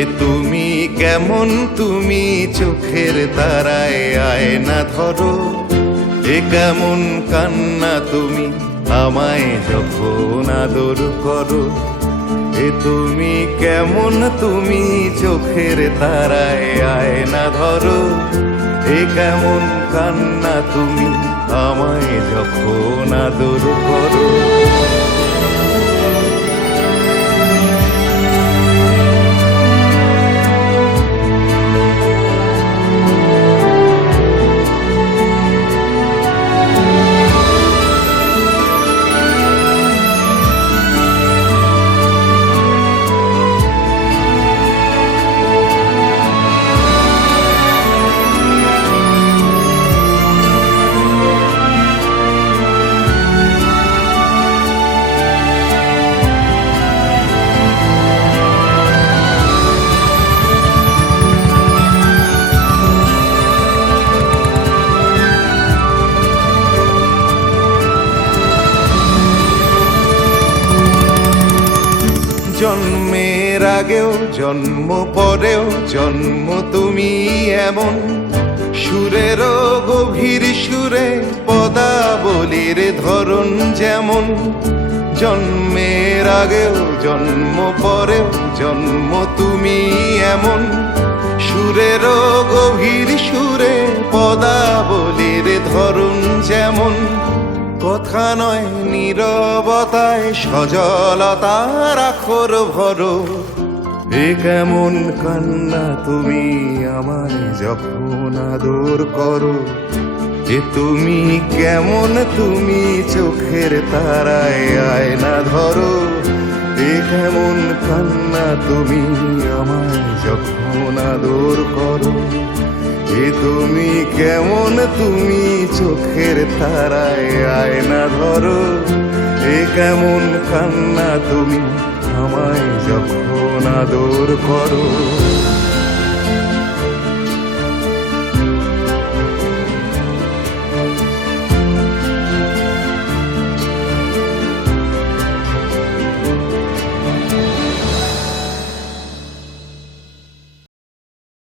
এ তুমি কেমন, তুমি চোখের তারায় আয়না ধরো। এ কেমন কান্না তুমি আমায় যখন আদর করো। এ তুমি কেমন, তুমি চোখের তারায় আয়না ধরো। এ কেমন কান্না তুমি আমায় যখন আদর করো। জন্মের আগেও জন্ম পরেও জন্ম তুমি এমন, সুরেরও গভীর সুরে পদাবলীর ধরন যেমন। জন্মের আগেও জন্ম পরেও জন্ম তুমি এমন, সুরেরও গভীর সুরে পদাবলীর ধরন যেমন। কথা নয় নীরবতায় সজলতার আখর ভরো। এ কেমন কান্না তুমি আমায় যখন আদর করো। এ তুমি কেমন, তুমি চোখের তারায় আয়না ধরো। এ কেমন কান্না তুমি আমায় যখন আদর করো। এ তুমি কেমন, তুমি চোখের তারায় আয়না ধরো। এ কেমন কান্না তুমি আমায় যখন আদর করো।